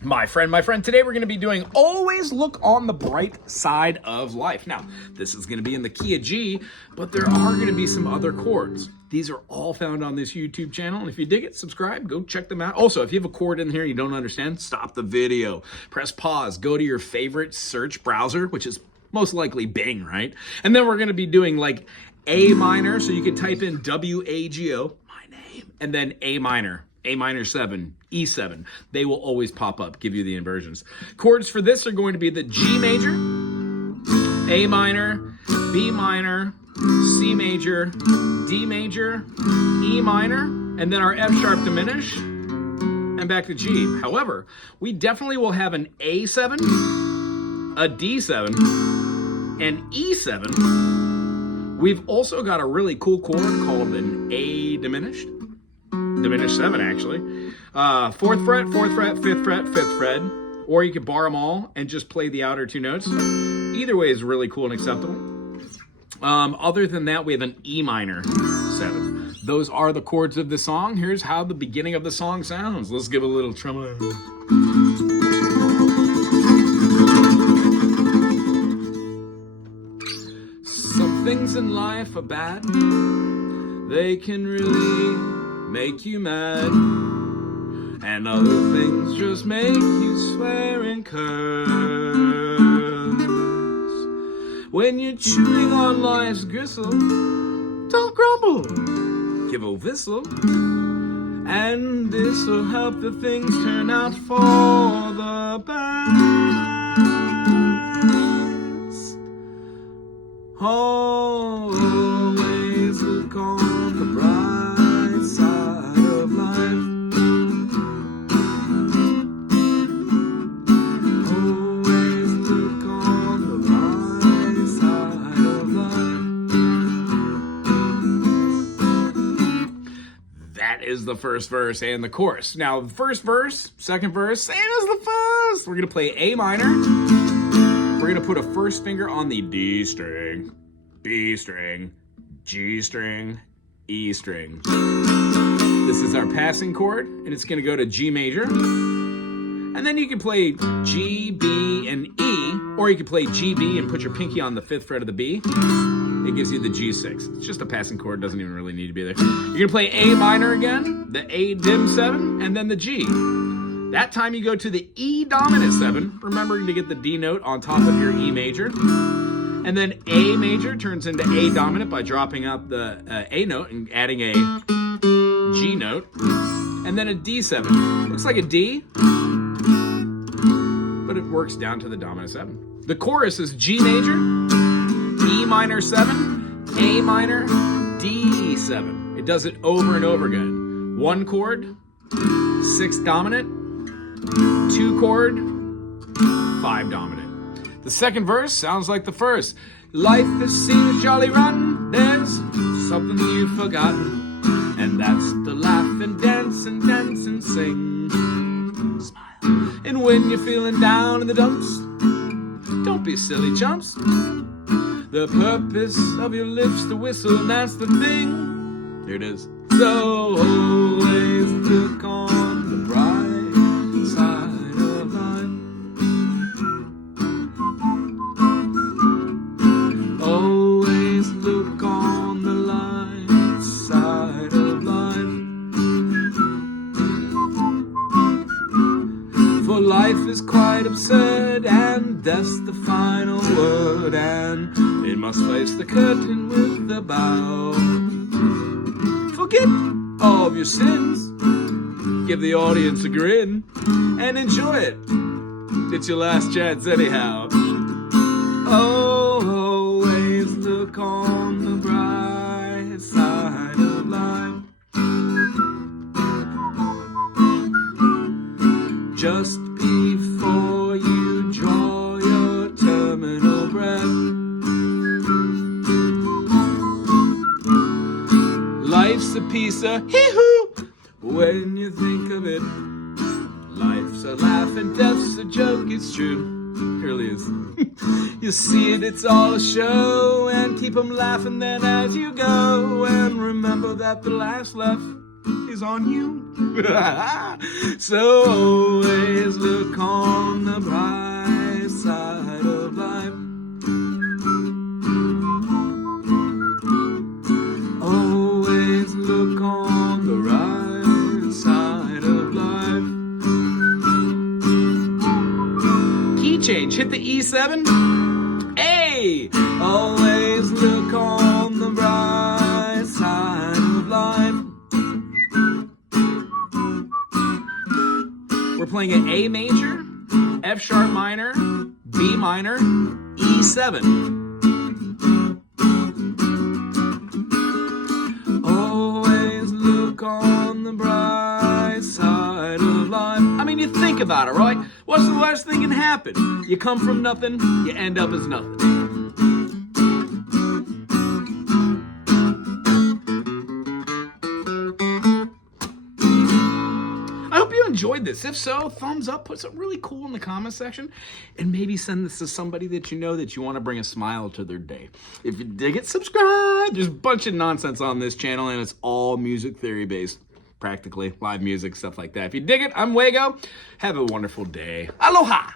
My friend, today we're going to be doing Always Look on the Bright Side of Life. Now, this is going to be in the key of G, but there are going to be some other chords. These are all found on this YouTube channel, and if you dig it, subscribe, go check them out. Also, if you have a chord in here you don't understand, stop the video, press pause, go to your favorite search browser, which is most likely Bing, right? And then we're going to be doing like A minor, so you can type in W-A-G-O, my name, and then A minor 7, E7. They will always pop up, give you the inversions. Chords for this are going to be the G major, A minor, B minor, C major, D major, E minor, and then our F sharp diminish, and back to G. However, we definitely will have an A7, a D7, and E7. We've also got a really cool chord called an A diminished 7 actually. 4th fret, 4th fret, 5th fret, 5th fret. Or you could bar them all and just play the outer two notes. Either way is really cool and acceptable. Other than that, we have an E minor 7. Those are the chords of the song. Here's how the beginning of the song sounds. Let's give it a little tremolo. Some things in life are bad. They can really make you mad, and other things just make you swear and curse. When you're chewing on life's gristle, don't grumble, give a whistle, and this'll help the things turn out for the best. Always look on the bright side of life. Always look on the bright side of life. That is the first verse and the chorus. Now, the first verse, second verse, same as the first. We're going to play A minor. We're going to put a first finger on the D string, B string, G string, E string. This is our passing chord, and it's going to go to G major. And then you can play G, B, and E, or you can play G, B, and put your pinky on the 5th fret of the B. It gives you the G6. It's just a passing chord, doesn't even really need to be there. You're going to play A minor again, the A dim 7, and then the G. That time you go to the E dominant 7, remembering to get the D note on top of your E major. And then A major turns into A dominant by dropping out the A note and adding a G note. And then a D7. Looks like a D, but it works down to the dominant 7. The chorus is G major, E minor 7, A minor, D7. It does it over and over again. 1 chord, 6 dominant, 2 chord, 5 dominant. The second verse sounds like the first. Life has seen a jolly run. There's something you've forgotten, and that's to laugh and dance and sing. Smile. And when you're feeling down in the dumps, don't be silly chumps. The purpose of your lips to whistle, and that's the thing. Here it is. So always look on the bright side of life. Always look on the light side of life. For life is quite absurd, and death's the final word, and it must face the curtain with a bow. Forget all of your sins, give the audience a grin, and enjoy it. It's your last chance anyhow. Always look on the bright side of life. Just before you draw your terminal breath, life's a piece of hee-hoo when you think of it. Life's a laugh and death's a joke, it's true. It really is. You see it, it's all a show, and keep 'em laughing then as you go. And remember that the last laugh is on you. So always look change. Hit the E7. Hey! Always look on the bright side of life. We're playing an A major, F sharp minor, B minor, E7. Always look on the bright side of life. I mean, you think about it, right? What's the worst thing can happen? You come from nothing, you end up as nothing. I hope you enjoyed this. If so, thumbs up, put something really cool in the comment section, and maybe send this to somebody that you know that you want to bring a smile to their day. If you dig it, subscribe. There's a bunch of nonsense on this channel, and it's all music theory based, practically. Live music, stuff like that. If you dig it, I'm Wago. Have a wonderful day. Aloha!